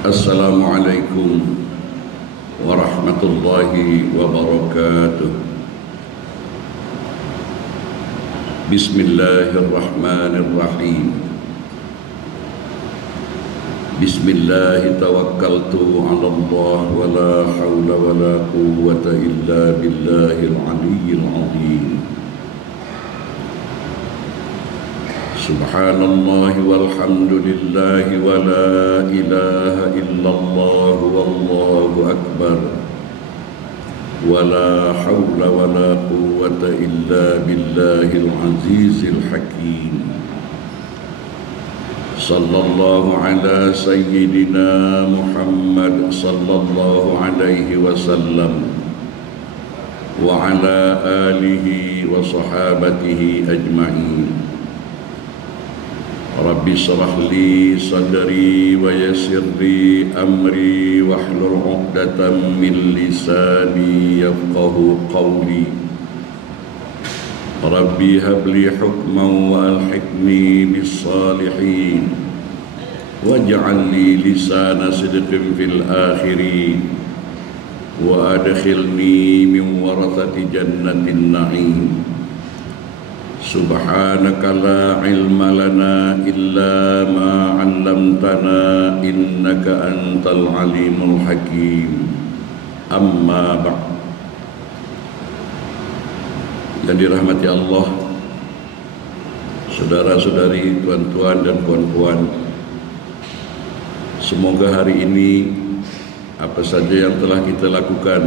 Assalamualaikum warahmatullahi wabarakatuh. Bismillahirrahmanirrahim. Bismillahi tawakkaltu ala Allah wa la hawla wa la quwwata illa billahil aliyyil azim. Subhanallah walhamdulillah wa la ilaha illallah wallahu akbar wa la hawla wa la quwwata illa billahil azizil hakim. Sallallahu ala sayyidina Muhammad sallallahu alaihi wasallam wa ala alihi wa sahabatihi ajma'in. Rabbi shrah li sadri wa yassir li amri wahlul 'uqdatam min lisani yafqahu qawli. Rabbi habli hukman wa alhiqni bis salihin waj'al li lisana sidqin fil akhirin wa adkhilni min warathati jannatin na'im. Subhanaka la ilma lana illa ma 'allamtana innaka antal alimul hakim. Amma ba'd. Yang dirahmati Allah, saudara-saudari, tuan-tuan dan puan-puan, semoga hari ini apa saja yang telah kita lakukan,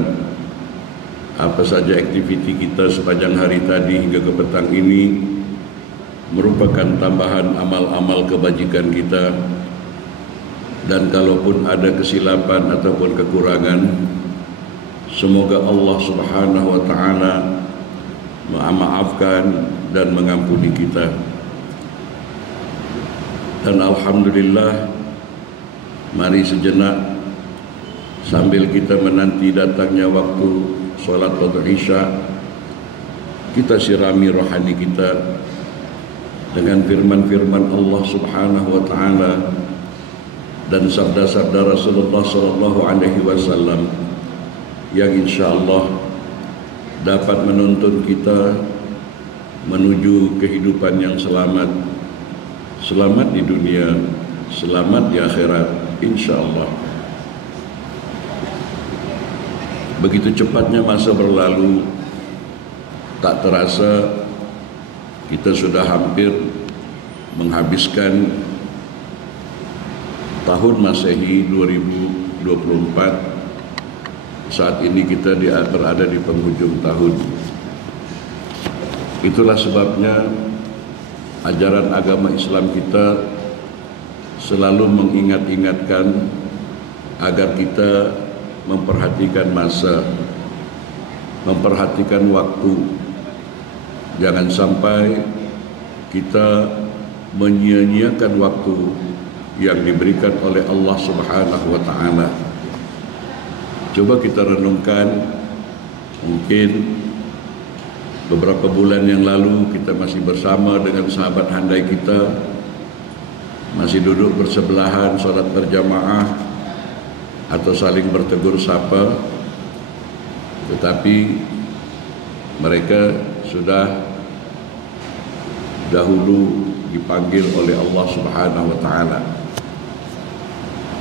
apa saja aktiviti kita sepanjang hari tadi hingga ke petang ini merupakan tambahan amal-amal kebajikan kita, dan kalaupun ada kesilapan ataupun kekurangan, semoga Allah Subhanahu wa taala memaafkan dan mengampuni kita. Dan alhamdulillah, mari sejenak sambil kita menanti datangnya waktu salat Fardhu Isya, kita sirami rohani kita dengan firman-firman Allah Subhanahu wa taala dan sabda-sabda Rasulullah sallallahu alaihi wasallam yang insyaallah dapat menuntun kita menuju kehidupan yang selamat, selamat di dunia, selamat di akhirat insyaallah. Begitu cepatnya masa berlalu, tak terasa kita sudah hampir menghabiskan tahun Masehi 2024. Saat ini kita berada di penghujung tahun. Itulah sebabnya ajaran agama Islam kita selalu mengingat-ingatkan agar kita memperhatikan masa, memperhatikan waktu. Jangan sampai kita menyia-nyiakan waktu yang diberikan oleh Allah Subhanahu wa taala. Coba kita renungkan, mungkin beberapa bulan yang lalu kita masih bersama dengan sahabat handai kita, masih duduk bersebelahan salat berjamaah atau saling bertegur sapa, tetapi mereka sudah dahulu dipanggil oleh Allah Subhanahu wa taala.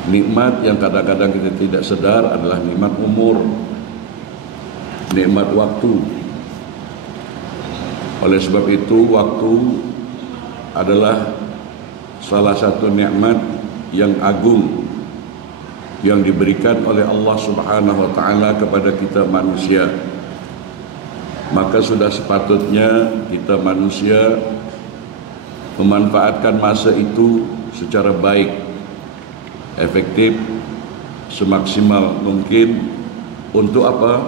Nikmat yang kadang-kadang kita tidak sadar adalah nikmat umur, nikmat waktu. Oleh sebab itu, waktu adalah salah satu nikmat yang agung yang diberikan oleh Allah Subhanahu wa taala kepada kita manusia. Maka sudah sepatutnya kita manusia memanfaatkan masa itu secara baik, efektif, semaksimal mungkin. Untuk apa?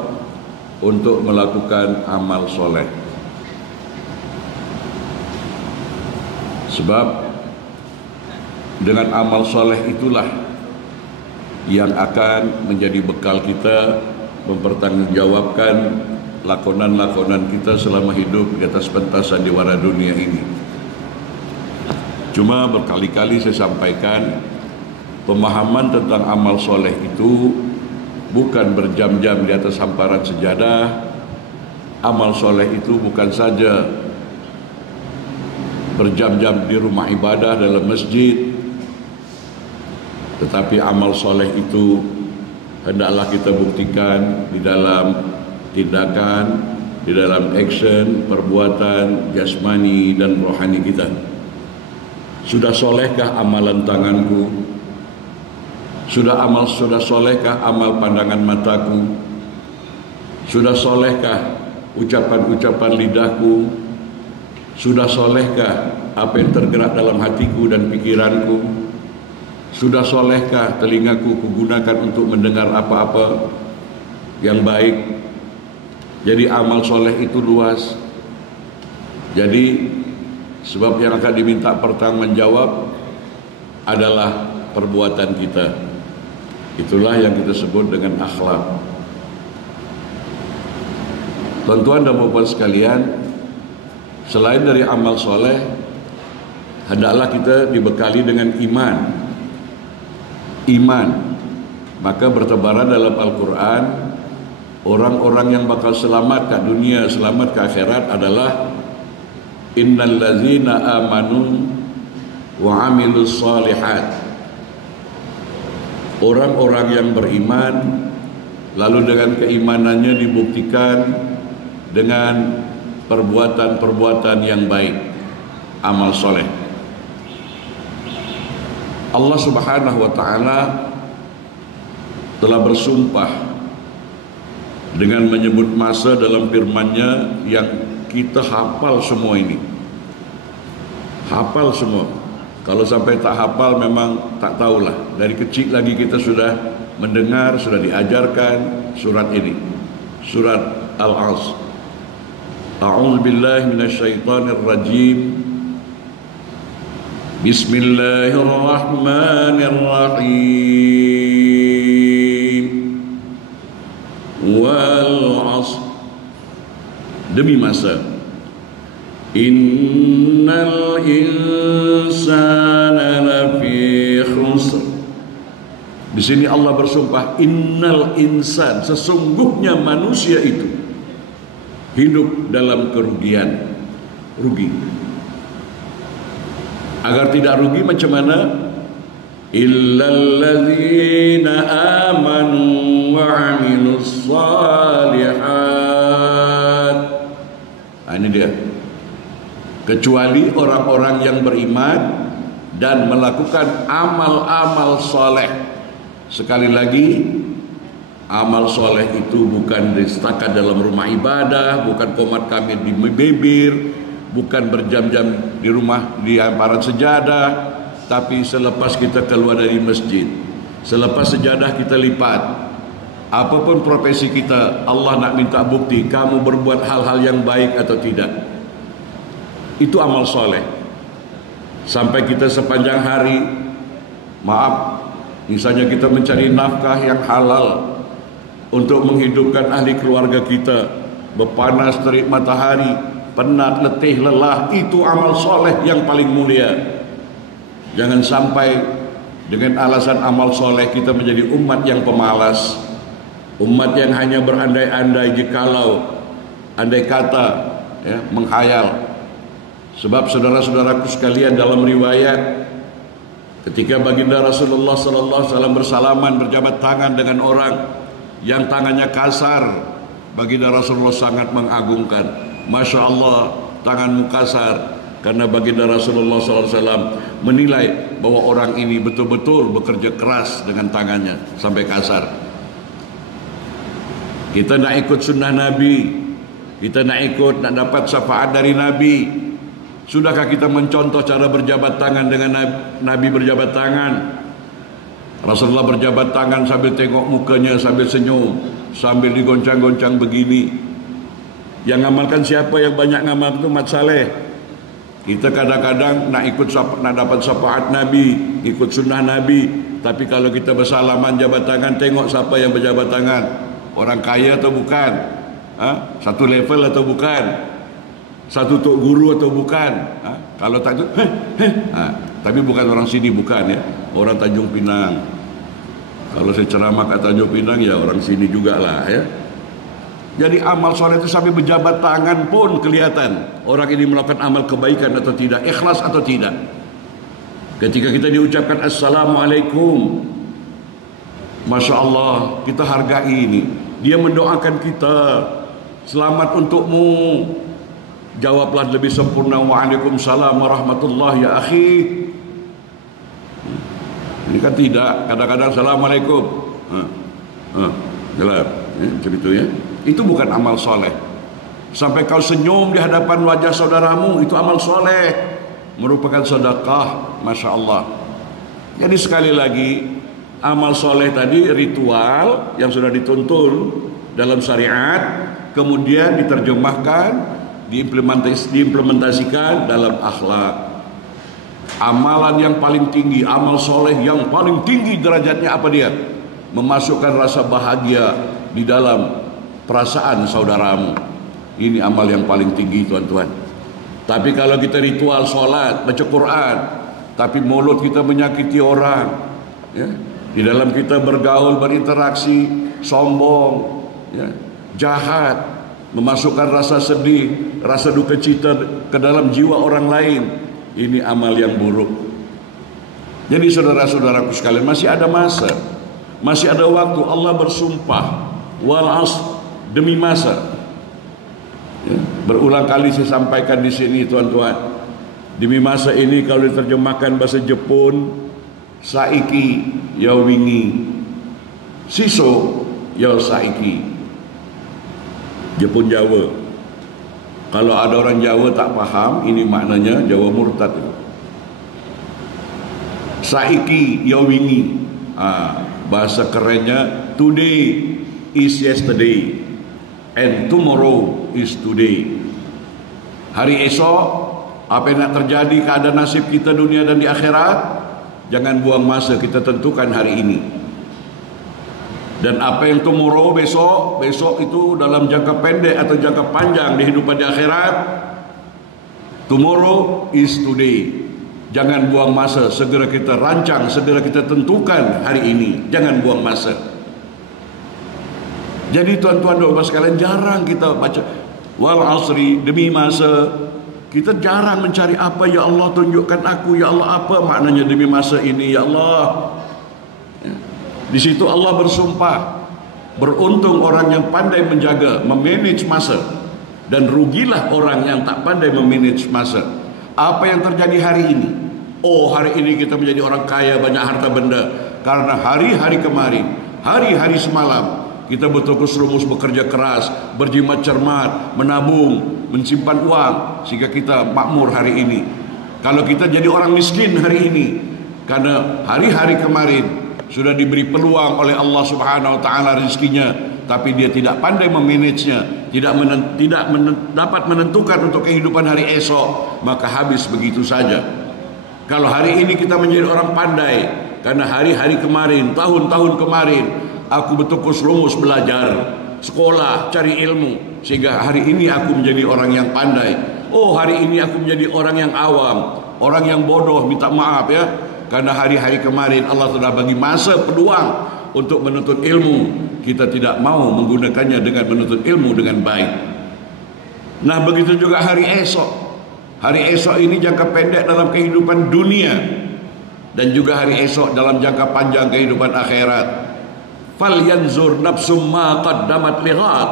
Untuk melakukan amal soleh. Sebab dengan amal soleh itulah yang akan menjadi bekal kita mempertanggungjawabkan lakonan-lakonan kita selama hidup di atas pentas sandiwara dunia ini. Cuma berkali-kali saya sampaikan, pemahaman tentang amal soleh itu bukan berjam-jam di atas hamparan sejadah. Amal soleh itu bukan saja berjam-jam di rumah ibadah dalam masjid, tetapi amal soleh itu hendaklah kita buktikan di dalam tindakan, di dalam action, perbuatan jasmani dan rohani kita. Sudah solehkah amalan tanganku? Sudah solehkah amal pandangan mataku? Sudah solehkah ucapan-ucapan lidahku? Sudah solehkah apa yang tergerak dalam hatiku dan pikiranku? Sudah solehkah telingaku kugunakan untuk mendengar apa-apa yang baik? Jadi amal soleh itu luas. Jadi sebab yang akan diminta pertanggungjawab adalah perbuatan kita. Itulah yang kita sebut dengan akhlak. Tuan-tuan dan puan sekalian, selain dari amal soleh, hendaklah kita dibekali dengan iman. Iman, maka bertebaran dalam Al-Quran, orang-orang yang bakal selamat ke dunia, selamat ke akhirat adalah innal ladzina amanu wa amilus shalihat. Orang-orang yang beriman lalu dengan keimanannya dibuktikan dengan perbuatan-perbuatan yang baik, amal soleh. Allah Subhanahu wa ta'ala telah bersumpah dengan menyebut masa dalam firman-Nya yang kita hafal semua ini. Hafal semua. Kalau sampai tak hafal memang tak tahulah. Dari kecil lagi kita sudah mendengar, sudah diajarkan surat ini. Surat Al-Asr. A'udzu billahi minasyaitonir rajim. Bismillahirrahmanirrahim. Wal 'asr. Demi masa. Innal insana lafi khusr. Di sini Allah bersumpah, innal insan, sesungguhnya manusia itu hidup dalam kerugian, rugi. Agar tidak rugi macam mana? Illalladzina amanu wa 'amilus shalihat. Ini dia. Kecuali orang-orang yang beriman dan melakukan amal-amal soleh. Sekali lagi, amal soleh itu bukan setakat dalam rumah ibadah, bukan komat kami di bibir, bukan berjam-jam di rumah di hamparan sejadah, tapi selepas kita keluar dari masjid, selepas sejadah kita lipat, apapun profesi kita, Allah nak minta bukti kamu berbuat hal-hal yang baik atau tidak. Itu amal soleh. Sampai kita sepanjang hari, maaf, misalnya kita mencari nafkah yang halal untuk menghidupkan ahli keluarga kita, berpanas terik matahari, penat, letih, lelah, itu amal soleh yang paling mulia. Jangan sampai dengan alasan amal soleh kita menjadi umat yang pemalas, umat yang hanya berandai-andai jikalau, andai kata, ya, menghayal. Sebab saudara-saudaraku sekalian, dalam riwayat ketika baginda Rasulullah SAW bersalaman, berjabat tangan dengan orang yang tangannya kasar, baginda Rasulullah sangat mengagungkan. Masya Allah, tanganmu kasar, karena baginda Rasulullah SAW menilai bahwa orang ini betul-betul bekerja keras dengan tangannya sampai kasar. Kita nak ikut sunnah Nabi, kita nak ikut, nak dapat syafaat dari Nabi. Sudahkah kita mencontoh cara berjabat tangan dengan Nabi berjabat tangan? Rasulullah berjabat tangan sambil tengok mukanya, sambil senyum, sambil digoncang-goncang begini. Yang ngamalkan siapa? Yang banyak ngamal itu mat saleh. Kita kadang-kadang nak ikut, nak dapat syafaat Nabi, ikut sunnah Nabi, tapi kalau kita bersalaman jabat tangan, tengok siapa yang berjabat tangan. Orang kaya atau bukan? Satu level atau bukan? Satu tok guru atau bukan? Kalau tak itu, Tapi bukan orang sini, bukan ya, orang Tanjung Pinang. Kalau saya ceramah kat Tanjung Pinang ya orang sini juga lah ya. Jadi amal soleh itu sampai berjabat tangan pun kelihatan orang ini melakukan amal kebaikan atau tidak, ikhlas atau tidak. Ketika kita diucapkan Assalamualaikum, Masya Allah, kita hargai ini. Dia mendoakan kita, selamat untukmu. Jawablah lebih sempurna, Waalaikumsalam warahmatullahi ya akhi. Ini kan tidak, kadang-kadang Assalamualaikum. Jelas, macam itu ya. Itu bukan amal soleh. Sampai kau senyum di hadapan wajah saudaramu, itu amal soleh, merupakan sedekah. Masya Allah. Jadi sekali lagi, amal soleh tadi ritual yang sudah dituntun dalam syariat, kemudian diterjemahkan, diimplementasikan dalam akhlak. Amalan yang paling tinggi, amal soleh yang paling tinggi derajatnya apa dia? Memasukkan rasa bahagia di dalam perasaan saudaramu. Ini amal yang paling tinggi, tuan-tuan. Tapi kalau kita ritual solat, baca Quran, tapi mulut kita menyakiti orang ya, di dalam kita bergaul, berinteraksi, sombong ya, jahat, memasukkan rasa sedih, rasa duka cita ke dalam jiwa orang lain, ini amal yang buruk. Jadi saudara-saudaraku sekalian, masih ada masa, masih ada waktu. Allah bersumpah, wal asr, demi masa ya, berulang kali saya sampaikan di sini, tuan-tuan. Demi masa ini kalau diterjemahkan bahasa Jepun, saiki ya wingi, siso ya saiki. Jepun Jawa. Kalau ada orang Jawa tak faham, ini maknanya Jawa murtad. Saiki ya wingi, bahasa kerennya today is yesterday and tomorrow is today. Hari esok, apa yang nak terjadi keadaan nasib kita dunia dan di akhirat, jangan buang masa, kita tentukan hari ini. Dan apa yang tomorrow, besok, besok itu dalam jangka pendek atau jangka panjang di hidupan di akhirat, tomorrow is today. Jangan buang masa, segera kita rancang, segera kita tentukan hari ini, jangan buang masa. Jadi tuan-tuan dan puan sekalian, jarang kita baca wal asri, demi masa. Kita jarang mencari apa, ya Allah tunjukkan aku, ya Allah apa maknanya demi masa ini, ya Allah. Di situ Allah bersumpah, beruntung orang yang pandai menjaga, memanage masa, dan rugilah orang yang tak pandai memanage masa. Apa yang terjadi hari ini? Oh, hari ini kita menjadi orang kaya, banyak harta benda karena hari-hari kemarin, hari-hari semalam kita betul-betul bekerja keras, berjimat cermat, menabung, menyimpan uang sehingga kita makmur hari ini. Kalau kita jadi orang miskin hari ini karena hari-hari kemarin sudah diberi peluang oleh Allah Subhanahu wa taala rezekinya, tapi dia tidak pandai memanagenya, tidak dapat menentukan untuk kehidupan hari esok, maka habis begitu saja. Kalau hari ini kita menjadi orang pandai karena hari-hari kemarin, tahun-tahun kemarin aku betul-betul rumus belajar, sekolah, cari ilmu, sehingga hari ini aku menjadi orang yang pandai. Oh, hari ini aku menjadi orang yang awam, orang yang bodoh, minta maaf ya. Karena hari-hari kemarin Allah telah bagi masa peluang untuk menuntut ilmu, kita tidak mau menggunakannya dengan menuntut ilmu dengan baik. Nah, begitu juga hari esok. Hari esok ini jangka pendek dalam kehidupan dunia, dan juga hari esok dalam jangka panjang kehidupan akhirat. Falyanzur nafsum ma qaddamat lighad.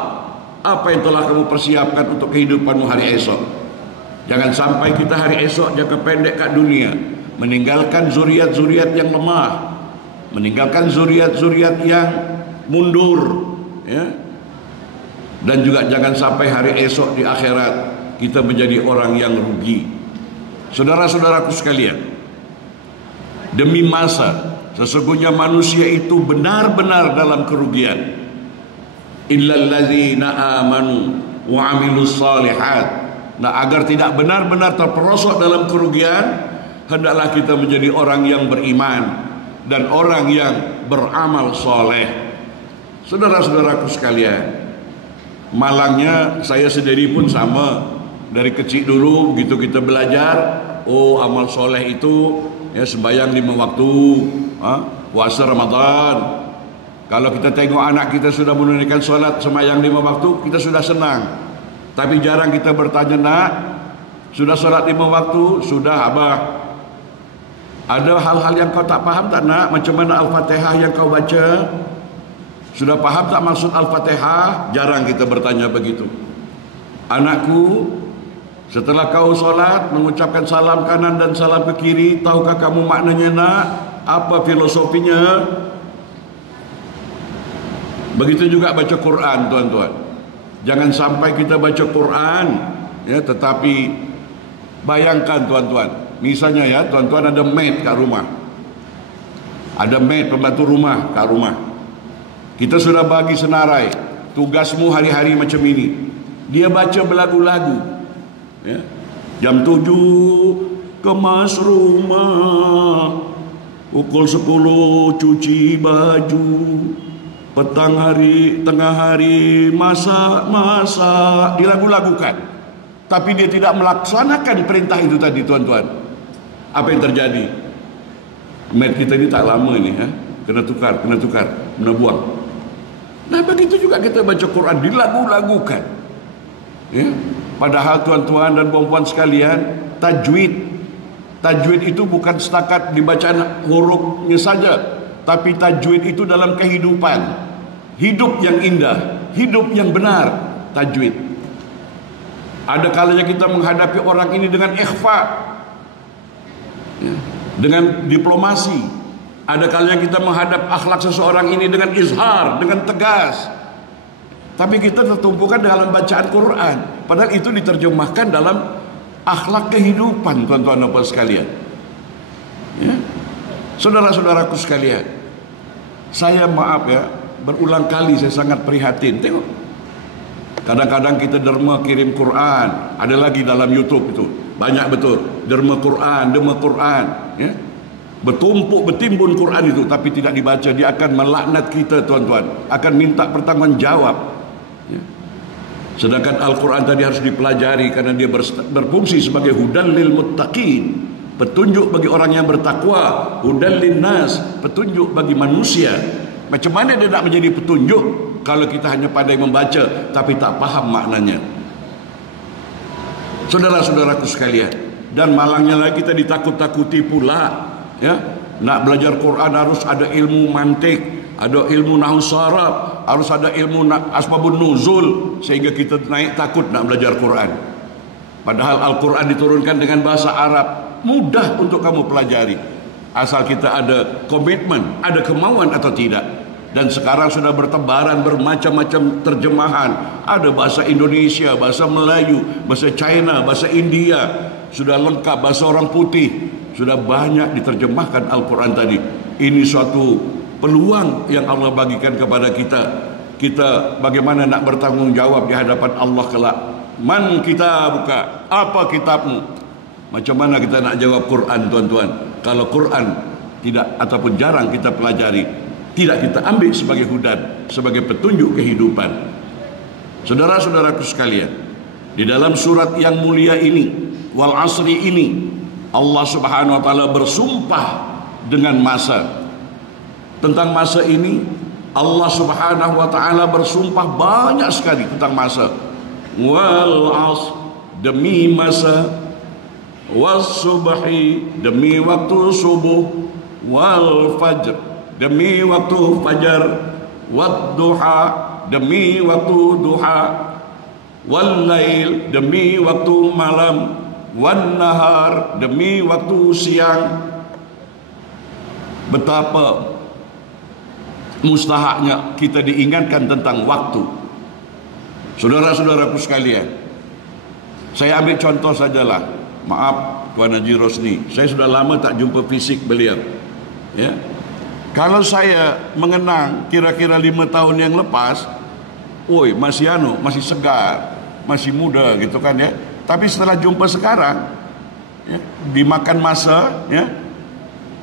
Apa yang telah kamu persiapkan untuk kehidupanmu hari esok. Jangan sampai kita hari esok jangka pendek kat dunia meninggalkan zuriat-zuriat yang lemah, meninggalkan zuriat-zuriat yang mundur ya. Dan juga jangan sampai hari esok di akhirat kita menjadi orang yang rugi. Saudara-saudaraku sekalian, demi masa, sesungguhnya manusia itu benar-benar dalam kerugian. Illallazina amanu wa amilus salihat. Nah, agar tidak benar-benar terperosok dalam kerugian, hendaklah kita menjadi orang yang beriman dan orang yang beramal soleh. Saudara-saudaraku sekalian, malangnya saya sendiri pun sama. Dari kecil dulu begitu kita belajar, oh amal soleh itu ya, sembahyang 5 waktu, puasa Ramadan. Kalau kita tengok anak kita sudah menunaikan solat sembahyang 5 waktu, kita sudah senang. Tapi jarang kita bertanya, nak, sudah solat 5 waktu? Sudah, abah. Ada hal-hal yang kau tak faham tak, nak? Macam mana Al-Fatihah yang kau baca? Sudah faham tak maksud Al-Fatihah? Jarang kita bertanya begitu. Anakku, setelah kau solat, mengucapkan salam kanan dan salam ke kiri, tahukah kamu maknanya, nak? Apa filosofinya? Begitu juga baca Quran, tuan-tuan. Jangan sampai kita baca Quran, ya, tetapi bayangkan, tuan-tuan, misalnya ya, tuan-tuan ada maid kat rumah, ada maid pembantu rumah kat rumah. Kita sudah bagi senarai, tugasmu hari-hari macam ini. Dia baca berlagu-lagu, ya. Jam 7 kemas rumah, pukul 10 cuci baju, petang hari, tengah hari masak, dilagu-lagukan. Tapi dia tidak melaksanakan perintah itu tadi, tuan-tuan. Apa yang terjadi? Maid kita ini tak lama ini, kena tukar, kena buang. Nah, begitu juga kita baca Quran, dilagu-lagukan, ya. Padahal, tuan-tuan dan puan-puan sekalian, tajwid itu bukan setakat dibacaan hurufnya saja, tapi tajwid itu dalam kehidupan, hidup yang indah, hidup yang benar. Tajwid, ada kalanya kita menghadapi orang ini dengan ikhfa, ya, dengan diplomasi. Ada kalanya kita menghadap akhlak seseorang ini dengan izhar, dengan tegas. Tapi kita tertumpukan dalam bacaan Quran, padahal itu diterjemahkan dalam akhlak kehidupan, tuan-tuan dan puan sekalian, ya. Saudara-saudaraku sekalian, saya maaf ya, berulang kali saya sangat prihatin. Tengok, kadang-kadang kita derma kirim Quran, ada lagi dalam YouTube itu, banyak betul, derma Quran, ya. Bertumpuk, bertimbun Quran itu, tapi tidak dibaca. Dia akan melaknat kita, tuan-tuan, akan minta pertanggungjawab, ya. Sedangkan Al-Quran tadi harus dipelajari karena dia berfungsi sebagai hudan lil muttaqin, petunjuk bagi orang yang bertakwa, hudan lin nas, petunjuk bagi manusia. Macam mana dia nak menjadi petunjuk kalau kita hanya pandai membaca tapi tak faham maknanya? Saudara-saudaraku sekalian, dan malangnya lagi kita ditakut-takuti pula, ya. Nak belajar Quran harus ada ilmu mantik, ada ilmu nahwu saraf, harus ada ilmu asbabun nuzul, sehingga kita naik takut nak belajar Quran. Padahal Al-Quran diturunkan dengan bahasa Arab, mudah untuk kamu pelajari, asal kita ada komitmen, ada kemauan atau tidak. Dan sekarang sudah bertebaran bermacam-macam terjemahan, ada bahasa Indonesia, bahasa Melayu, bahasa China, bahasa India, sudah lengkap, bahasa orang putih, sudah banyak diterjemahkan Al-Quran tadi. Ini suatu peluang yang Allah bagikan kepada kita. Kita bagaimana nak bertanggung jawab di hadapan Allah kelak. Man kitabuka, apa kitabmu? Macam mana kita nak jawab Quran, tuan-tuan, kalau Quran tidak ataupun jarang kita pelajari, tidak kita ambil sebagai hudan, sebagai petunjuk kehidupan. Saudara-saudaraku sekalian, di dalam surat yang mulia ini, wal asri ini, Allah Subhanahu wa taala bersumpah dengan masa. Tentang masa ini Allah Subhanahu wa taala bersumpah banyak sekali tentang masa. Wal asr, demi masa, was subhi, demi waktu subuh, wal fajr, demi waktu fajar, wad duha, demi waktu duha, wal lail, demi waktu malam, wan nahar, demi waktu siang. Betapa mustahaknya kita diingatkan tentang waktu. Saudara-saudaraku sekalian, saya ambil contoh sajalah. Maaf Tuan Haji Rosni, saya sudah lama tak jumpa fisik beliau, ya. Kalau saya mengenang kira-kira 5 tahun yang lepas, masih segar, masih muda gitu kan, ya. Tapi setelah jumpa sekarang, ya, dimakan masa, ya,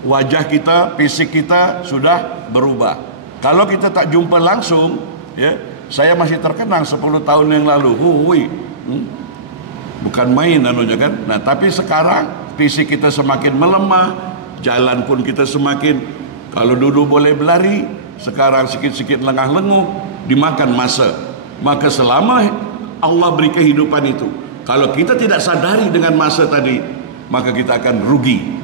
wajah kita, fisik kita sudah berubah. Kalau kita tak jumpa langsung, ya, saya masih terkenang 10 tahun yang lalu. Bukan main anunya kan. Nah, tapi sekarang fisik kita semakin melemah, Jalan pun kita semakin, kalau dulu boleh berlari, sekarang sikit-sikit lengah-lenguh, dimakan masa. Maka selama Allah beri kehidupan itu, kalau kita tidak sadari dengan masa tadi, maka kita akan rugi.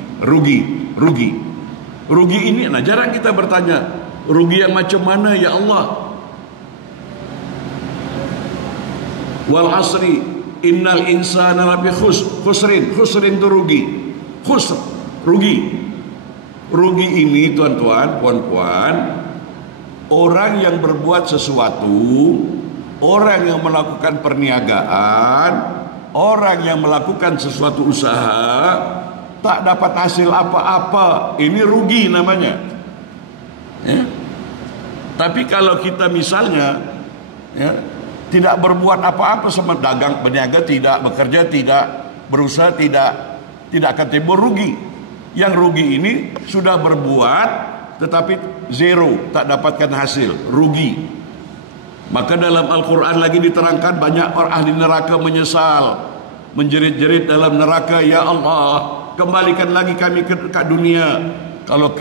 Rugi ini, nah jarang kita bertanya, rugi yang macam mana ya Allah? Wal asri innal insana lafi khusrin itu rugi. Rugi ini tuan-tuan, puan-puan, orang yang berbuat sesuatu, orang yang melakukan perniagaan, orang yang melakukan sesuatu usaha, tak dapat hasil apa-apa, ini rugi namanya. Tapi kalau kita misalnya tidak berbuat apa-apa sama dagang, berniaga tidak, bekerja tidak, berusaha tidak akan timbul rugi. Yang rugi ini sudah berbuat tetapi zero, tak dapatkan hasil, rugi. Maka dalam Al-Quran lagi diterangkan, banyak orang ahli neraka menyesal, menjerit-jerit dalam neraka, ya Allah, kembalikan lagi kami ke dunia. Kalau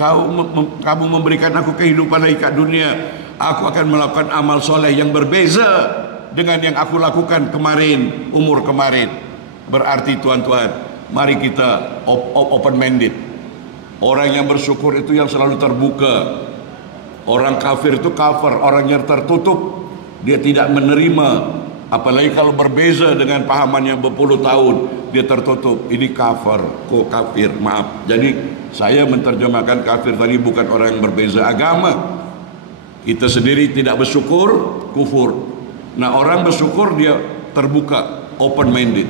kamu memberikan aku kehidupan lagi ke dunia, aku akan melakukan amal soleh yang berbeza dengan yang aku lakukan kemarin, umur kemarin. Berarti tuan-tuan, mari kita open-minded. Orang yang bersyukur itu yang selalu terbuka. Orang kafir itu cover, orang yang tertutup, dia tidak menerima. Apalagi kalau berbeza dengan pahaman yang berpuluh tahun, dia tertutup. Ini kafir, maaf. Jadi saya menerjemahkan kafir tadi bukan orang yang berbeza agama. Kita sendiri tidak bersyukur, kufur. Nah, orang bersyukur dia terbuka, open-minded.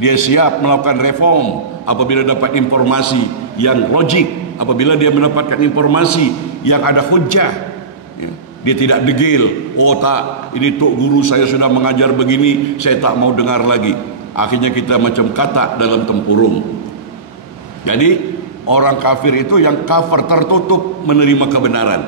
Dia siap melakukan reform apabila dapat informasi yang logik, apabila dia mendapatkan informasi yang ada hujah. Dia tidak degil, oh tak, ini tok guru saya sudah mengajar begini, saya tak mau dengar lagi. Akhirnya kita macam katak dalam tempurung. Jadi orang kafir itu yang cover, tertutup menerima kebenaran.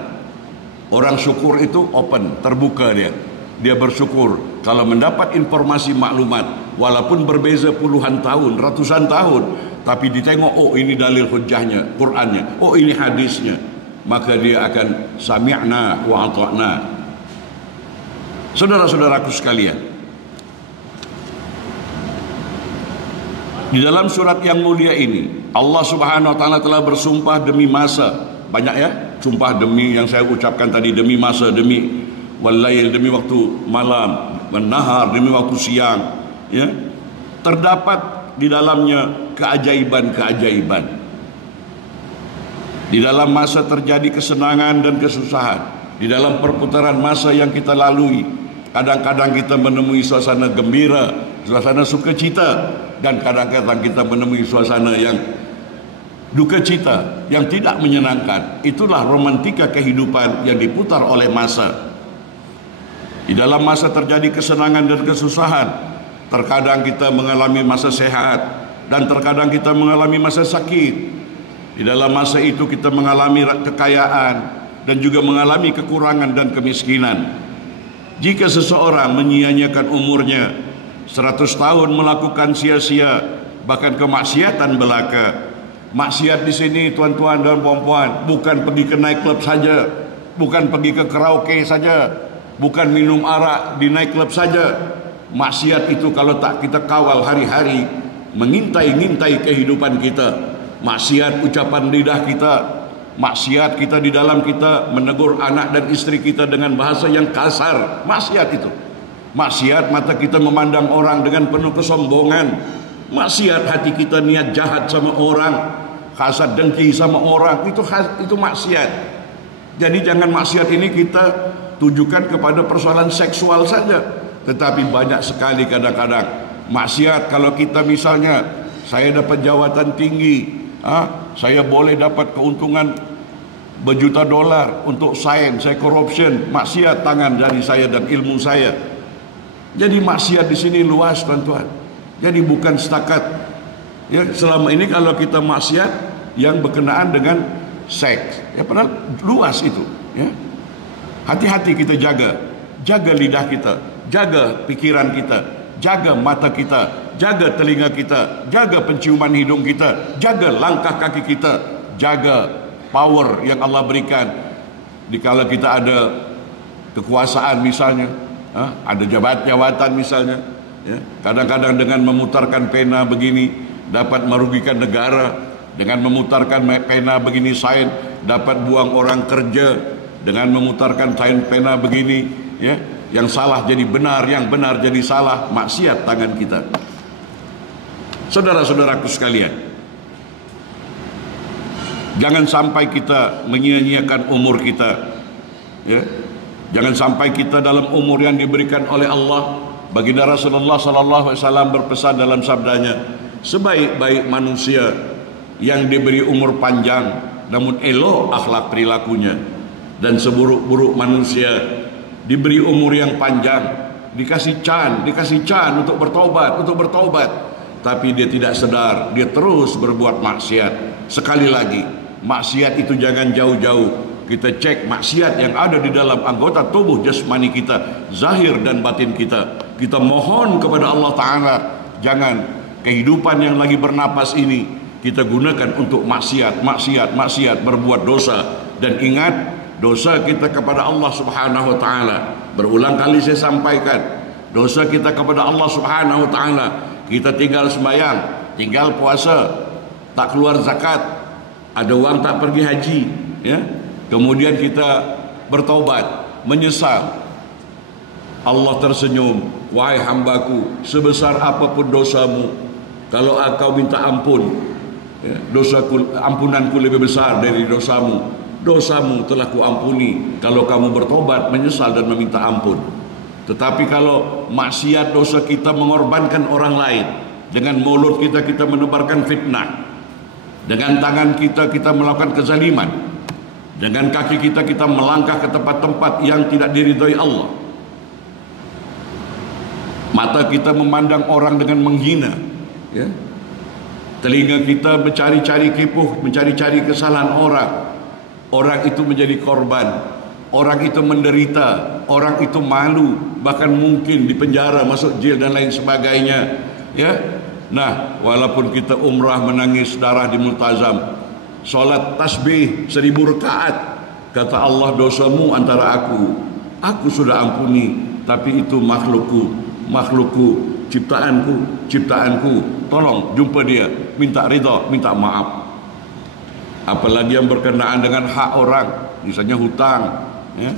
Orang syukur itu open, terbuka dia. Dia bersyukur kalau mendapat informasi maklumat, walaupun berbeza puluhan tahun, ratusan tahun, tapi ditengok, oh ini dalil hujahnya, Qur'annya, oh ini hadisnya, maka dia akan sami'na wa ata'na. Saudara-saudaraku sekalian, di dalam surat yang mulia ini Allah Subhanahu wa taala telah bersumpah demi masa. Banyak ya, sumpah demi yang saya ucapkan tadi, demi masa, demi walail, demi waktu malam, nahar, demi waktu siang, ya. Terdapat di dalamnya keajaiban-keajaiban. Di dalam masa terjadi kesenangan dan kesusahan, di dalam perputaran masa yang kita lalui, kadang-kadang kita menemui suasana gembira, suasana sukacita, dan kadang-kadang kita menemui suasana yang duka cita, yang tidak menyenangkan. Itulah romantika kehidupan yang diputar oleh masa. Di dalam masa terjadi kesenangan dan kesusahan, terkadang kita mengalami masa sehat, dan terkadang kita mengalami masa sakit. Di dalam masa itu kita mengalami kekayaan dan juga mengalami kekurangan dan kemiskinan. Jika seseorang menyia-nyiakan umurnya 100 tahun melakukan sia-sia, bahkan kemaksiatan belaka. Maksiat di sini tuan-tuan dan puan-puan bukan pergi ke night club saja, bukan pergi ke karaoke saja, bukan minum arak di night club saja. Maksiat itu kalau tak kita kawal hari-hari, mengintai-ngintai kehidupan kita. Maksiat ucapan lidah kita, maksiat kita di dalam kita menegur anak dan istri kita dengan bahasa yang kasar. Maksiat itu. Maksiat mata kita memandang orang dengan penuh kesombongan. Maksiat hati kita niat jahat sama orang, hasad dengki sama orang. Itu maksiat. Jadi jangan maksiat ini kita tujukan kepada persoalan seksual saja, tetapi banyak sekali kadang-kadang maksiat. Kalau kita misalnya, saya dapat jawatan tinggi, saya boleh dapat keuntungan berjuta dolar untuk sains, saya corruption, maksiat tangan dari saya dan ilmu saya. Jadi maksiat di sini luas tuan-tuan. Jadi bukan setakat ya selama ini kalau kita maksiat yang berkenaan dengan seks, ya padahal luas itu. Ya, hati-hati kita jaga lidah kita, jaga pikiran kita, jaga mata kita, jaga telinga kita, jaga penciuman hidung kita, jaga langkah kaki kita, jaga power yang Allah berikan. Dikala kita ada kekuasaan misalnya, ada jabatan misalnya, ya, kadang-kadang dengan memutarkan pena begini dapat merugikan negara, dengan memutarkan pena begini sain dapat buang orang kerja, dengan memutarkan sain pena begini, ya, yang salah jadi benar, yang benar jadi salah, maksiat tangan kita. Saudara-saudaraku sekalian, jangan sampai kita menyia-nyiakan umur kita, ya. Jangan sampai kita dalam umur yang diberikan oleh Allah. Baginda Rasulullah sallallahu alaihi wasallam berpesan dalam sabdanya, sebaik-baik manusia yang diberi umur panjang namun elok akhlak perilakunya, dan seburuk-buruk manusia diberi umur yang panjang, dikasih can untuk bertaubat, tapi dia tidak sadar, dia terus berbuat maksiat. Sekali lagi, maksiat itu jangan jauh-jauh. Kita cek maksiat yang ada di dalam anggota tubuh jasmani kita, zahir dan batin kita. Kita mohon kepada Allah Ta'ala, jangan kehidupan yang lagi bernapas ini kita gunakan untuk maksiat, berbuat dosa. Dan ingat, dosa kita kepada Allah Subhanahu Wa Ta'ala, berulang kali saya sampaikan, dosa kita kepada Allah Subhanahu Wa Ta'ala, kita tinggal sembahyang, tinggal puasa, tak keluar zakat, ada uang tak pergi haji, ya. Kemudian kita bertaubat, menyesal. Allah tersenyum, wahai hambaku, sebesar apapun dosamu, kalau engkau minta ampun, ya, ampunanku lebih besar dari dosamu. Dosamu telah kuampuni kalau kamu bertobat, menyesal dan meminta ampun. Tetapi kalau maksiat dosa kita mengorbankan orang lain, dengan mulut kita menebarkan fitnah, dengan tangan kita melakukan kezaliman, dengan kaki kita melangkah ke tempat-tempat yang tidak diridhai Allah, mata kita memandang orang dengan menghina, ya. Telinga kita mencari-cari kipuh, mencari-cari kesalahan orang itu menjadi korban, orang itu menderita, orang itu malu, bahkan mungkin dipenjara, masuk jail dan lain sebagainya, ya. Nah, walaupun kita umrah menangis darah di Multazam, solat tasbih 1000 rakaat, kata Allah, dosamu antara aku sudah ampuni, tapi itu makhlukku, ciptaanku, tolong jumpa dia, minta ridha, minta maaf. Apalagi yang berkenaan dengan hak orang, misalnya hutang, ya.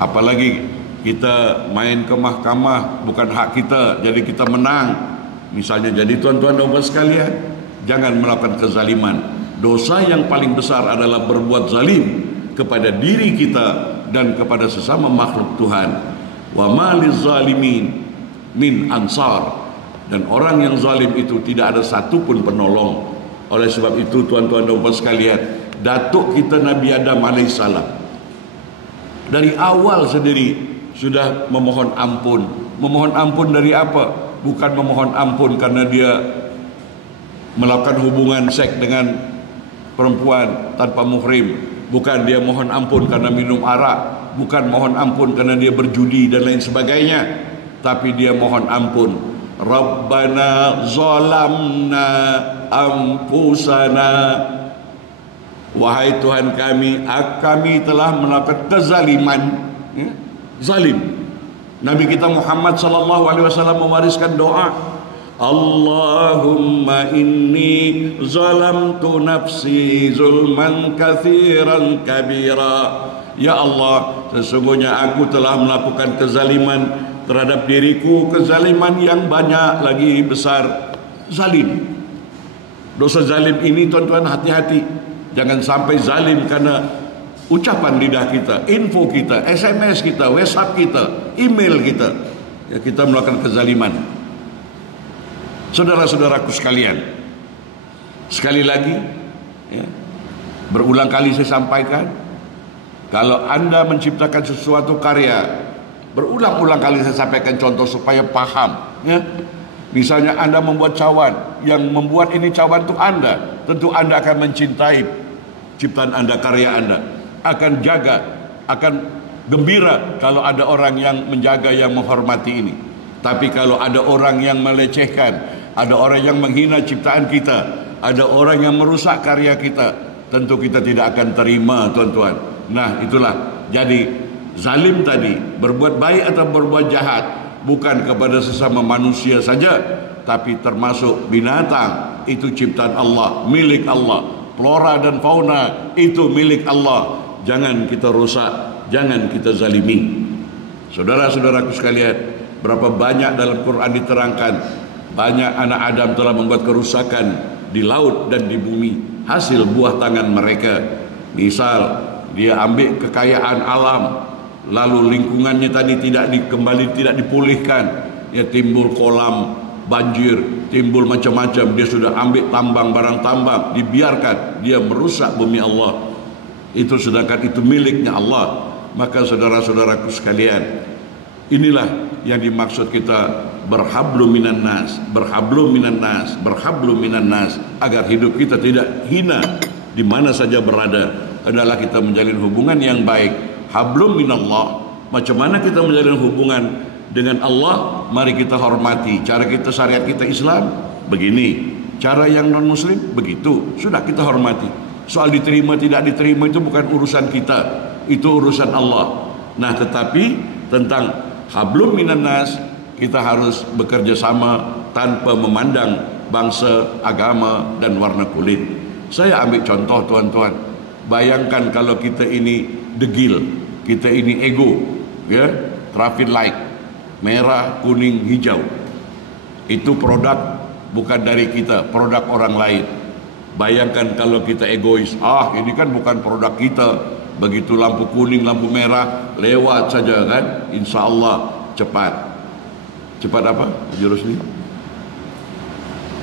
Apalagi kita main ke mahkamah, bukan hak kita, jadi kita menang misalnya. Jadi tuan-tuan dan puan sekalian, jangan melakukan kezaliman. Dosa yang paling besar adalah berbuat zalim kepada diri kita dan kepada sesama makhluk Tuhan. Wa ma lizalimin min ansar, dan orang yang zalim itu tidak ada satupun penolong. Oleh sebab itu tuan-tuan dan puan sekalian, datuk kita Nabi Adam alaihissalam dari awal sendiri sudah memohon ampun. Memohon ampun dari apa? Bukan memohon ampun karena dia melakukan hubungan seks dengan perempuan tanpa muhrim, bukan dia mohon ampun karena minum arak, bukan mohon ampun karena dia berjudi dan lain sebagainya, tapi dia mohon ampun, Rabbana zalamna anfusana, wahai Tuhan kami telah melakukan kezaliman, ya? Zalim. Nabi kita Muhammad sallallahu alaihi wasallam mewariskan doa, Allahumma inni zalamtu nafsi zulman kathiran kabira. Ya Allah, sesungguhnya aku telah melakukan kezaliman terhadap diriku, kezaliman yang banyak lagi besar. Zalim. Dosa zalim ini tuan-tuan hati-hati. Jangan sampai zalim karena ucapan lidah kita, info kita, SMS kita, WhatsApp kita, email kita, ya, kita melakukan kezaliman. Saudara-saudaraku sekalian, sekali lagi, ya, berulang kali saya sampaikan, kalau Anda menciptakan sesuatu karya, berulang-ulang kali saya sampaikan contoh supaya paham, ya. Misalnya Anda membuat cawan, yang membuat ini cawan itu Anda, tentu Anda akan mencintai ciptaan Anda, karya Anda, akan jaga, akan gembira kalau ada orang yang menjaga, yang menghormati ini. Tapi kalau ada orang yang melecehkan, ada orang yang menghina ciptaan kita, ada orang yang merusak karya kita, tentu kita tidak akan terima, tuan-tuan. Nah, itulah. Jadi zalim tadi, berbuat baik atau berbuat jahat, bukan kepada sesama manusia saja, tapi termasuk binatang. Itu ciptaan Allah, milik Allah. Flora dan fauna itu milik Allah. Jangan kita rusak, jangan kita zalimi. Saudara-saudaraku sekalian, berapa banyak dalam Quran diterangkan, banyak anak Adam telah membuat kerusakan di laut dan di bumi, hasil buah tangan mereka. Misal, dia ambil kekayaan alam, lalu lingkungannya tadi tidak dipulihkan, ya timbul kolam, banjir, timbul macam-macam. Dia sudah ambil tambang, barang tambang, dibiarkan, dia merusak bumi Allah. Itu sedangkan itu miliknya Allah. Maka saudara-saudaraku sekalian, inilah yang dimaksud kita berhablum minan nas, berhablum minan nas, berhablum minan nas, agar hidup kita tidak hina di mana saja berada. Adalah kita menjalin hubungan yang baik. Hablum minallah. Macam mana kita menjalin hubungan dengan Allah? Mari kita hormati. Cara kita, syariat kita Islam begini, cara yang non muslim begitu. Sudah kita hormati. Soal diterima tidak diterima itu bukan urusan kita, itu urusan Allah. Nah, tetapi tentang hablum minan nas, kita harus bekerja sama tanpa memandang bangsa, agama dan warna kulit. Saya ambil contoh, tuan-tuan. Bayangkan kalau kita ini degil, kita ini ego, ya, traffic light merah, kuning, hijau. Itu produk bukan dari kita, produk orang lain. Bayangkan kalau kita egois, ini kan bukan produk kita. Begitu lampu kuning, lampu merah, lewat saja kan, insya Allah cepat. Cepat apa jurus ini?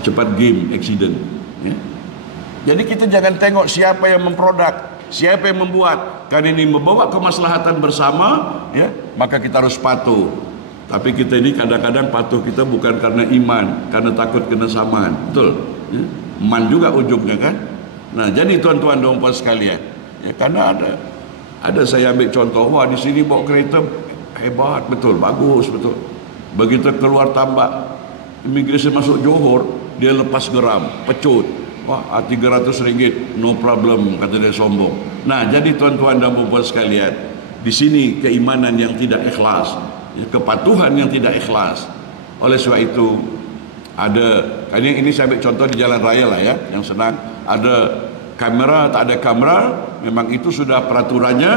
Cepat game accident, ya. Jadi kita jangan tengok siapa yang memproduk, siapa yang membuat. Kan ini membawa kemaslahatan bersama, ya, maka kita harus patuh. Tapi kita ini kadang-kadang patuh kita bukan karena iman, karena takut kena samaan. Betul, ya? Man juga ujungnya kan. Nah, jadi tuan-tuan dan puan sekalian, ya, karena ada saya ambil contoh, wah di sini bawa kereta hebat, betul, bagus, betul. Begitu keluar tambak imigrasi masuk Johor, dia lepas geram, pecut. Wah, RM300, no problem, kata dia sombong. Nah, jadi tuan-tuan dan puan sekalian, di sini keimanan yang tidak ikhlas, ya, kepatuhan yang tidak ikhlas. Oleh sebab itu ada, ini saya ambil contoh di jalan raya lah ya, yang senang. Ada kamera, tak ada kamera, memang itu sudah peraturannya,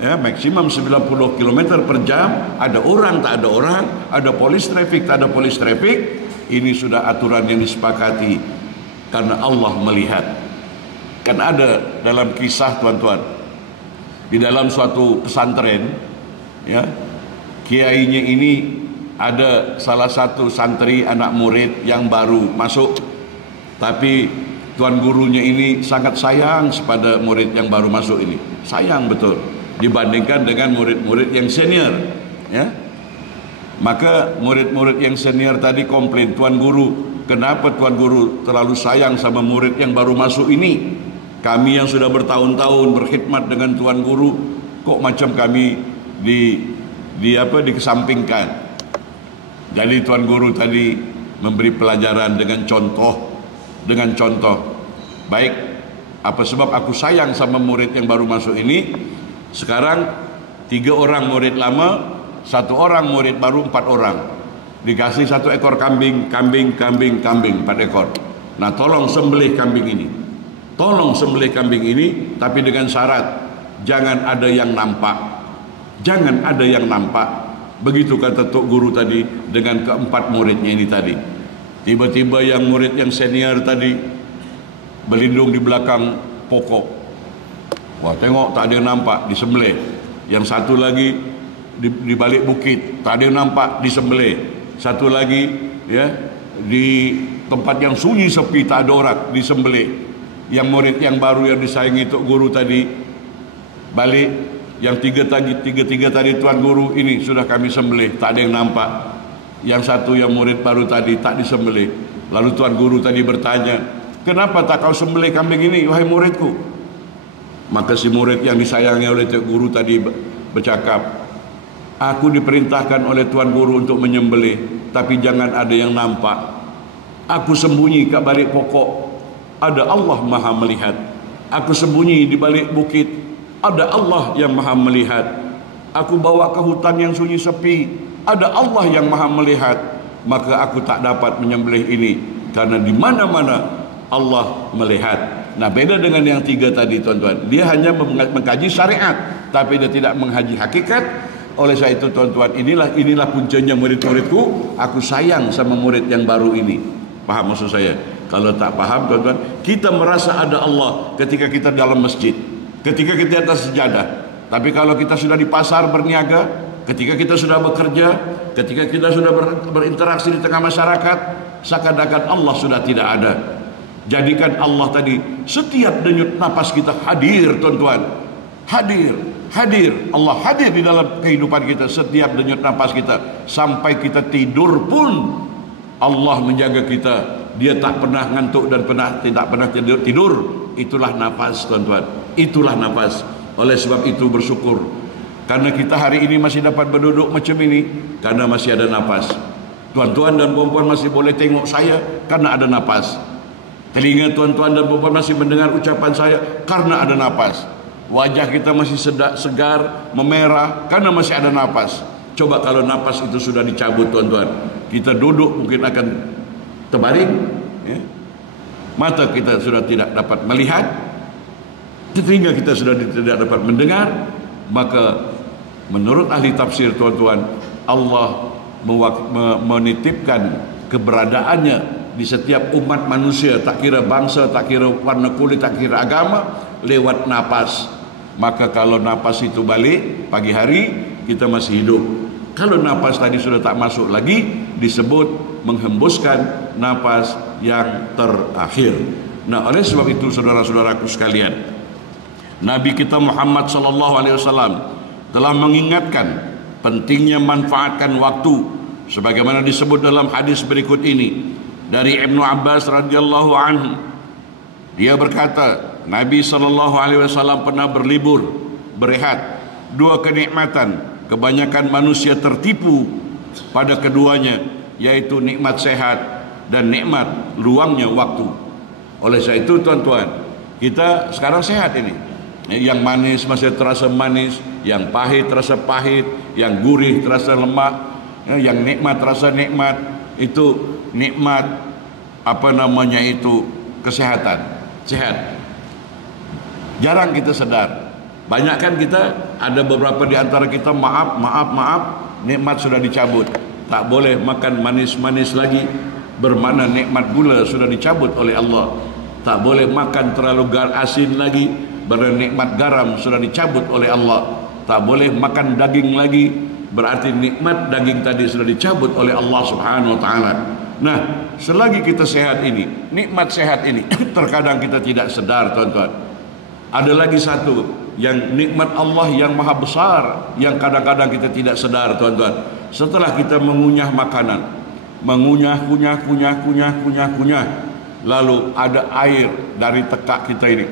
ya, maksimum 90 km per jam. Ada orang, tak ada orang, ada polis trafik, tak ada polis trafik. Ini sudah aturan yang disepakati karena Allah melihat. Kan ada dalam kisah, tuan-tuan, di dalam suatu pesantren, ya, kiainya ini ada salah satu santri anak murid yang baru masuk, tapi tuan gurunya ini sangat sayang kepada murid yang baru masuk ini. Sayang betul dibandingkan dengan murid-murid yang senior, ya. Maka murid-murid yang senior tadi komplain, tuan guru, kenapa tuan guru terlalu sayang sama murid yang baru masuk ini? Kami yang sudah bertahun-tahun berkhidmat dengan tuan guru, kok macam kami dikesampingkan. Jadi tuan guru tadi memberi pelajaran dengan contoh. Baik, apa sebab aku sayang sama murid yang baru masuk ini? Sekarang 3 orang murid lama, 1 orang murid baru, 4 orang. Dikasih 1 ekor kambing, 4 ekor. Nah, tolong sembelih kambing ini. Tolong sembelih kambing ini, tapi dengan syarat jangan ada yang nampak. Jangan ada yang nampak. Begitu kata tok guru tadi dengan keempat muridnya ini tadi. Tiba-tiba yang murid yang senior tadi berlindung di belakang pokok. Wah, tengok tak ada yang nampak, disembelih. Yang satu lagi di balik bukit, tak ada yang nampak, disembelih. Satu lagi, ya, di tempat yang sunyi sepi, tak ada orang, disembelih. Yang murid yang baru yang disayangi tok guru tadi balik. Yang tiga tadi tuan guru ini sudah kami sembelih, tak ada yang nampak. Yang satu yang murid baru tadi tak disembelih. Lalu tuan guru tadi bertanya, kenapa tak kau sembelih kambing ini, wahai muridku? Maka si murid yang disayangi oleh tuan guru tadi bercakap, aku diperintahkan oleh tuan guru untuk menyembelih, tapi jangan ada yang nampak. Aku sembunyi kat balik pokok, ada Allah Maha melihat. Aku sembunyi di balik bukit, ada Allah yang maha melihat. Aku bawa ke hutan yang sunyi sepi, ada Allah yang maha melihat. Maka aku tak dapat menyembelih ini, karena di mana-mana Allah melihat. Nah, beda dengan yang tiga tadi, tuan-tuan. Dia hanya mengkaji syariat, tapi dia tidak menghaji hakikat. Oleh sebab itu, tuan-tuan, inilah puncanya murid-muridku. Aku sayang sama murid yang baru ini. Paham maksud saya? Kalau tak paham, tuan-tuan, kita merasa ada Allah ketika kita dalam masjid, ketika kita atas sejadah. Tapi kalau kita sudah di pasar berniaga, ketika kita sudah bekerja, ketika kita sudah berinteraksi di tengah masyarakat, seakan-akan Allah sudah tidak ada. Jadikan Allah tadi setiap denyut napas kita hadir, tuan-tuan. Hadir. Allah hadir di dalam kehidupan kita, setiap denyut napas kita. Sampai kita tidur pun Allah menjaga kita. Dia tak pernah ngantuk dan tidak pernah tidur. Itulah nafas, tuan-tuan. Itulah nafas. Oleh sebab itu bersyukur, karena kita hari ini masih dapat berduduk macam ini, karena masih ada nafas. Tuan-tuan dan puan-puan masih boleh tengok saya, karena ada nafas. Telinga tuan-tuan dan puan-puan masih mendengar ucapan saya, karena ada nafas. Wajah kita masih segar, memerah, karena masih ada nafas. Coba kalau nafas itu sudah dicabut, tuan-tuan, kita duduk mungkin akan terbaring, ya. Mata kita sudah tidak dapat melihat, telinga kita sudah tidak dapat mendengar. Maka menurut ahli tafsir, tuan-tuan, Allah menitipkan keberadaannya di setiap umat manusia, tak kira bangsa, tak kira warna kulit, tak kira agama, lewat napas. Maka kalau napas itu balik pagi hari, kita masih hidup. Kalau napas tadi sudah tak masuk lagi, disebut menghembuskan napas yang terakhir. Nah, oleh sebab itu, saudara-saudaraku sekalian, Nabi kita Muhammad SAW telah mengingatkan pentingnya manfaatkan waktu, sebagaimana disebut dalam hadis berikut ini dari Ibnu Abbas radhiyallahu anhu. Dia berkata, Nabi SAW pernah berlibur, berehat. Dua kenikmatan kebanyakan manusia tertipu pada keduanya, yaitu nikmat sehat dan nikmat luangnya waktu. Oleh sebab itu, tuan-tuan, kita sekarang sehat ini. Yang manis masih terasa manis, yang pahit terasa pahit, yang gurih terasa lemak, yang nikmat terasa nikmat. Itu nikmat kesehatan, sehat. Jarang kita sadar. Banyak kan kita, ada beberapa di antara kita maaf, nikmat sudah dicabut. Tak boleh makan manis-manis lagi, bermakna nikmat gula sudah dicabut oleh Allah. Tak boleh makan terlalu asin lagi, bernikmat garam sudah dicabut oleh Allah. Tak boleh makan daging lagi, berarti nikmat daging tadi sudah dicabut oleh Allah Subhanahu wa taala. Nah, selagi kita sehat ini, nikmat sehat ini terkadang kita tidak sedar, tuan-tuan. Ada lagi satu yang nikmat Allah yang maha besar, yang kadang-kadang kita tidak sedar, tuan-tuan. Setelah kita mengunyah makanan, kunyah, lalu ada air dari tekak kita ini,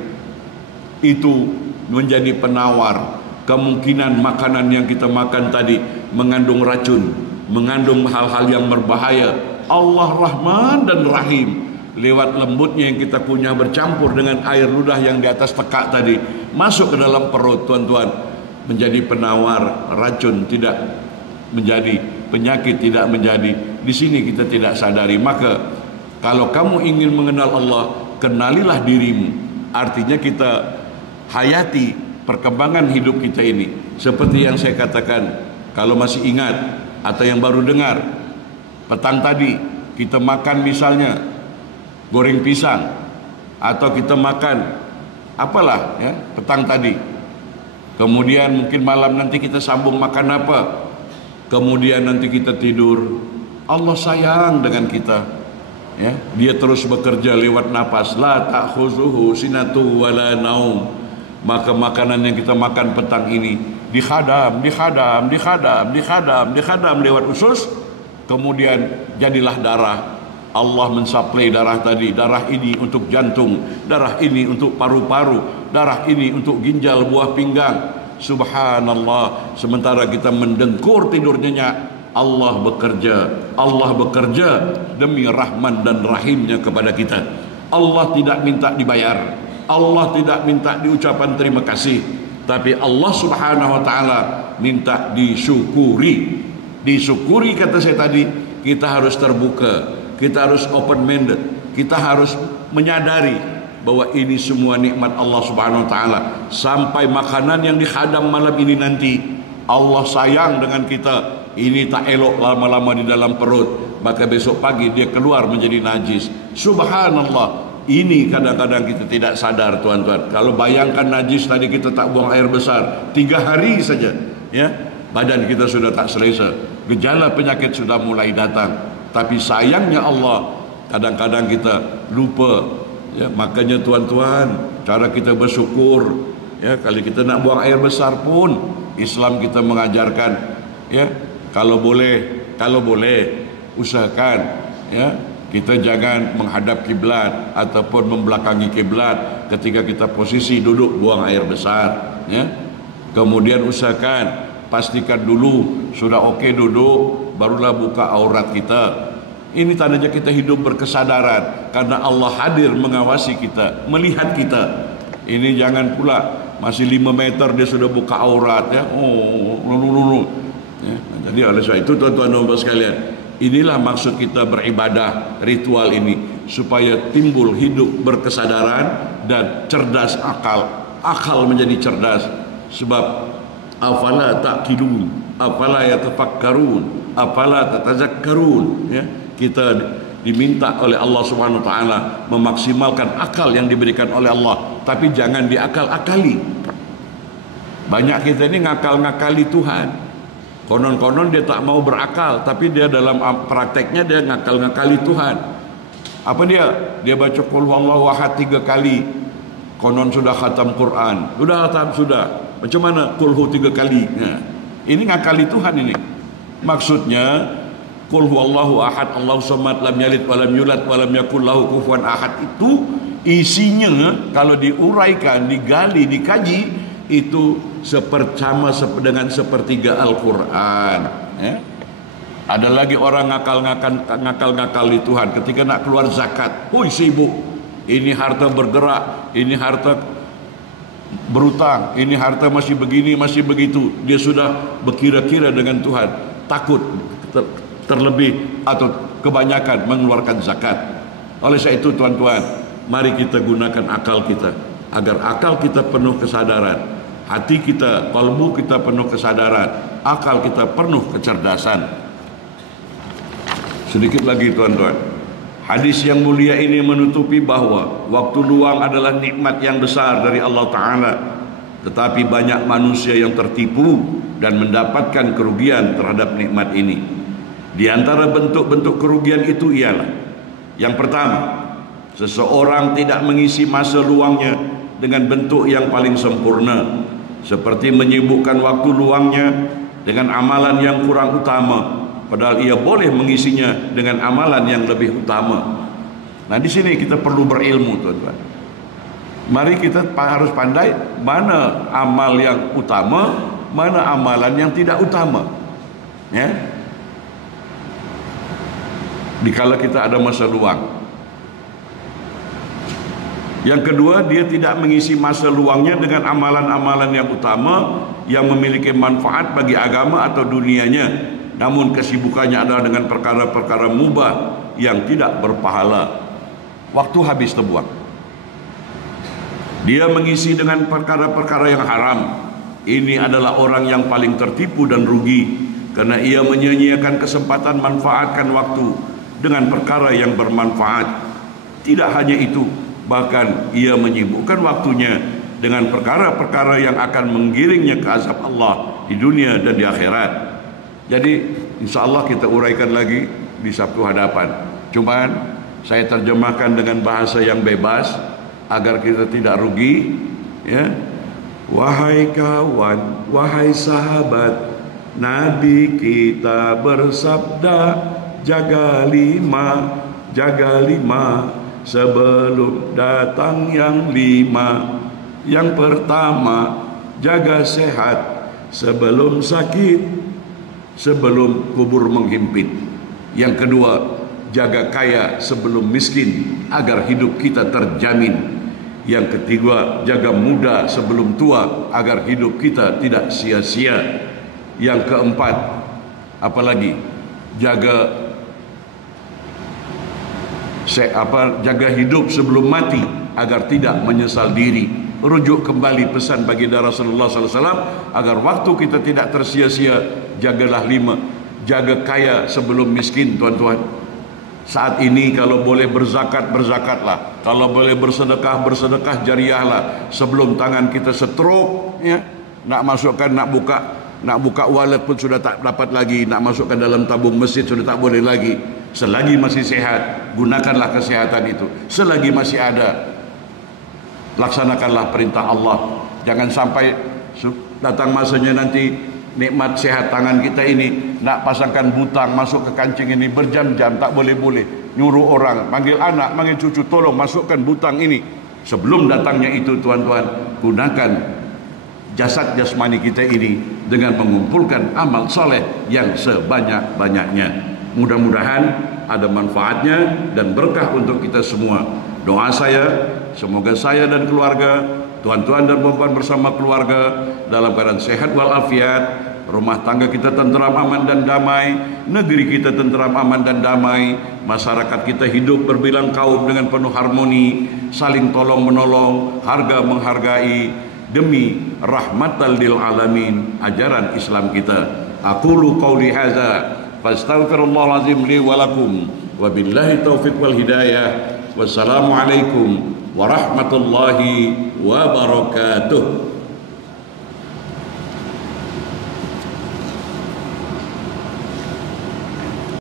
itu menjadi penawar kemungkinan makanan yang kita makan tadi mengandung racun, mengandung hal-hal yang berbahaya. Allah Rahman dan Rahim, lewat lembutnya yang kita kunyah bercampur dengan air ludah yang di atas tekak tadi, masuk ke dalam perut, tuan-tuan, menjadi penawar racun, tidak menjadi penyakit, tidak menjadi. Di sini kita tidak sadari. Maka kalau kamu ingin mengenal Allah, kenalilah dirimu. Artinya kita hayati perkembangan hidup kita ini. Seperti yang saya katakan, kalau masih ingat atau yang baru dengar, petang tadi kita makan misalnya goreng pisang, atau kita makan apalah ya petang tadi. Kemudian mungkin malam nanti kita sambung makan apa. Kemudian nanti kita tidur. Allah sayang dengan kita. Ya, dia terus bekerja lewat napas. La ta'khuzuhu sinatu wala naum. Maka makanan yang kita makan petang ini dihadam lewat usus. Kemudian jadilah darah. Allah mensuplai darah tadi. Darah ini untuk jantung, darah ini untuk paru-paru, darah ini untuk ginjal, buah pinggang. Subhanallah. Sementara kita mendengkur tidur nyenyak, Allah bekerja demi rahman dan rahimnya kepada kita. Allah tidak minta dibayar. Allah tidak minta diucapan terima kasih, tapi Allah Subhanahu wa taala minta disyukuri. Disyukuri kata saya tadi, kita harus terbuka, kita harus open minded, kita harus menyadari bahwa ini semua nikmat Allah Subhanahu wa taala. Sampai makanan yang dihadam malam ini nanti, Allah sayang dengan kita. Ini tak elok lama-lama di dalam perut, maka besok pagi dia keluar menjadi najis. Subhanallah. Ini kadang-kadang kita tidak sadar, tuan-tuan. Kalau bayangkan najis tadi, kita tak buang air besar 3 hari saja, ya, badan kita sudah tak selesa, gejala penyakit sudah mulai datang. Tapi sayangnya Allah, kadang-kadang kita lupa, ya. Makanya tuan-tuan, cara kita bersyukur, ya, kalau kita nak buang air besar pun Islam kita mengajarkan, ya, kalau boleh usahakan, ya, kita jangan menghadap kiblat ataupun membelakangi kiblat ketika kita posisi duduk buang air besar, ya. Kemudian usahakan, pastikan dulu sudah okey duduk, barulah buka aurat kita. Ini tandanya kita hidup berkesadaran, karena Allah hadir mengawasi kita, melihat kita. Ini jangan pula masih 5 meter dia sudah buka aurat, ya. Ya. Jadi oleh sebab itu, tuan-tuan dan puan sekalian, inilah maksud kita beribadah, ritual ini, supaya timbul hidup berkesadaran dan cerdas akal menjadi cerdas. Sebab afala ta'qilun, afala yatafakkarun, afala tatazakkarun, ya. Kita diminta oleh Allah Subhanahu wa taala memaksimalkan akal yang diberikan oleh Allah, tapi jangan diakal-akali. Banyak kita ini ngakal-ngakali Tuhan. Konon-konon dia tak mau berakal, tapi dia dalam prakteknya dia ngakal-ngakali Tuhan. Apa dia? Dia baca qul huwallahu ahad 3 kali. Konon sudah khatam Quran. Sudah. Macam mana qul hu 3 kali? Nah, ini ngakali Tuhan ini. Maksudnya qul huwallahu ahad Allahu samad lam yalid wa lam yulad wa lam yakul lahu kufuwan ahad, itu isinya kalau diuraikan, digali, dikaji, itu sama dengan sepertiga Al-Quran, ya. Ada lagi orang ngakal di Tuhan ketika nak keluar zakat. Sibuk, ini harta bergerak, ini harta berutang, ini harta masih begini, masih begitu. Dia sudah berkira-kira dengan Tuhan, takut terlebih atau kebanyakan mengeluarkan zakat. Oleh sebab itu, tuan-tuan, mari kita gunakan akal kita, agar akal kita penuh kesadaran, hati kita, kalbu kita penuh kesadaran, akal kita penuh kecerdasan. Sedikit lagi, tuan-tuan, hadis yang mulia ini menutupi bahwa waktu luang adalah nikmat yang besar dari Allah Ta'ala. Tetapi banyak manusia yang tertipu dan mendapatkan kerugian terhadap nikmat ini. Di antara bentuk-bentuk kerugian itu ialah, yang pertama, seseorang tidak mengisi masa luangnya dengan bentuk yang paling sempurna, seperti menyibukkan waktu luangnya dengan amalan yang kurang utama, padahal ia boleh mengisinya dengan amalan yang lebih utama. Nah, di sini kita perlu berilmu, tuan-tuan. Mari kita harus pandai mana amal yang utama, mana amalan yang tidak utama, ya. Dikala kita ada masa luang. Yang kedua, dia tidak mengisi masa luangnya dengan amalan-amalan yang utama yang memiliki manfaat bagi agama atau dunianya, namun kesibukannya adalah dengan perkara-perkara mubah yang tidak berpahala. Waktu habis terbuang. Dia mengisi dengan perkara-perkara yang haram. Ini adalah orang yang paling tertipu dan rugi, karena ia menyia-nyiakan kesempatan manfaatkan waktu dengan perkara yang bermanfaat. Tidak hanya itu, bahkan ia menyibukkan waktunya dengan perkara-perkara yang akan menggiringnya ke azab Allah di dunia dan di akhirat. Jadi insya-Allah kita uraikan lagi di Sabtu hadapan. Cuman saya terjemahkan dengan bahasa yang bebas agar kita tidak rugi, ya. Wahai kawan, wahai sahabat, Nabi kita bersabda, jaga lima sebelum datang yang 5. Yang pertama, jaga sehat sebelum sakit, sebelum kubur menghimpit. Yang kedua, jaga kaya sebelum miskin, agar hidup kita terjamin. Yang ketiga, jaga muda sebelum tua agar hidup kita tidak sia-sia. Yang keempat, apalagi jaga hidup sebelum mati agar tidak menyesal diri. Rujuk kembali pesan baginda Rasulullah SAW agar waktu kita tidak tersia-sia. Jagalah 5, jaga kaya sebelum miskin, tuan-tuan. Saat ini kalau boleh berzakat, berzakatlah. Kalau boleh bersedekah, bersedekah jariahlah. Sebelum tangan kita stroke, ya, nak buka wallet pun sudah tak dapat lagi. Nak masukkan dalam tabung masjid sudah tak boleh lagi. Selagi masih sehat, gunakanlah kesehatan itu. Selagi masih ada, laksanakanlah perintah Allah. Jangan sampai datang masanya nanti nikmat sehat tangan kita ini nak pasangkan butang masuk ke kancing ini berjam-jam, tak boleh-boleh. Nyuruh orang, manggil anak, manggil cucu, tolong masukkan butang ini. Sebelum datangnya itu, tuan-tuan, gunakan jasad jasmani kita ini dengan mengumpulkan amal soleh yang sebanyak-banyaknya. Mudah-mudahan ada manfaatnya dan berkah untuk kita semua. Doa saya, semoga saya dan keluarga, tuan-tuan dan puan-puan bersama keluarga dalam keadaan sehat walafiat, rumah tangga kita tentram, aman dan damai, negeri kita tentram, aman dan damai, masyarakat kita hidup berbilang kaum dengan penuh harmoni, saling tolong menolong, harga menghargai, demi rahmatan lil alamin, ajaran Islam kita. Aqulu qauli hadza fastaghfirullahalazim li wa lakum wa billahi taufiq wal hidayah. Wassalamualaikum warahmatullahi wabarakatuh.